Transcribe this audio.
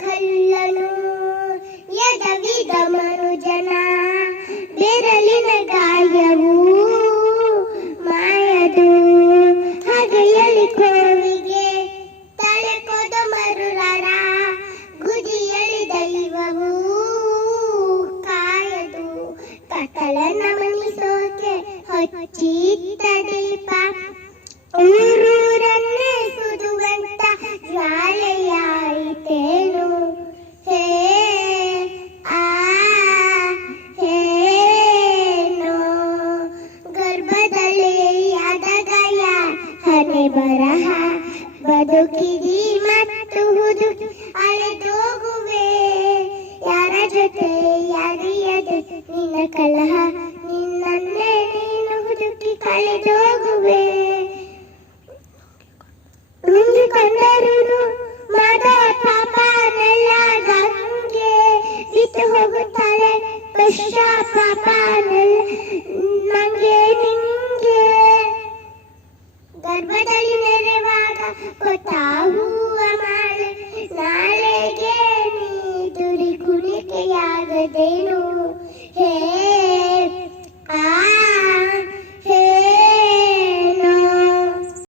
ಕಳ್ಳನು ಎದವಿದ ಮನುಜನ ಬೆರಳಿನ ಗಾಯವು ಮಾಯದು ಹಗೆಯಲಿ ಕೋವಿಗೆ ತಲೆಕೊದ ಮರುಳರ ಗುದಿಯಳಿ ದೈವವು ಕಾಯದು ಕತ್ತಲನ ಮನಿಸೋಕೆ ಹೊಚ್ಚಿತ್ತ ದೀಪ ಊರೂರನ್ನೇ ಸುಡುವಂತ ಜ್ವಾಲೆಯಾಯಿತೇನು ಹೇ ಆ ಹೇನೋ ಗರ್ಭದಲ್ಲಿ ಅದಗಯ ಹನೆ ಬರಹ ಬದುಕಿದಿ ಮತ್ತು ಹುದುಕಿ ಅಳೆದೋಗುವೆ ಯಾರ ಜೊತೆ ಯಾರಿಯದೆ ನಿನ್ನ ಕಲಹ ನಿನ್ನನ್ನೇ ನೀನು ಹುಡುಕಿ ಕಳೆದೋಗುವೆ ನುಂಗಿಕೊಂಡರೂ ಮಾದ ಪಾಪನೆಲ್ಲ ಗಂಗೆ ಬಿಟ್ಟು ಹೋಗುತ್ತಾಳೆ ಪಾಪನೆಲ್ಲ ನಂಗೆ ನಿಂಗೆ ಗರ್ಭದಲ್ಲಿ ನೆರೆವಾಗ ಗೊತ್ತಾಗುವ ನಾಳೆಗೆ ನೀ ದುರಿ ಕುಣಿಕೆಯಾಗದೇನು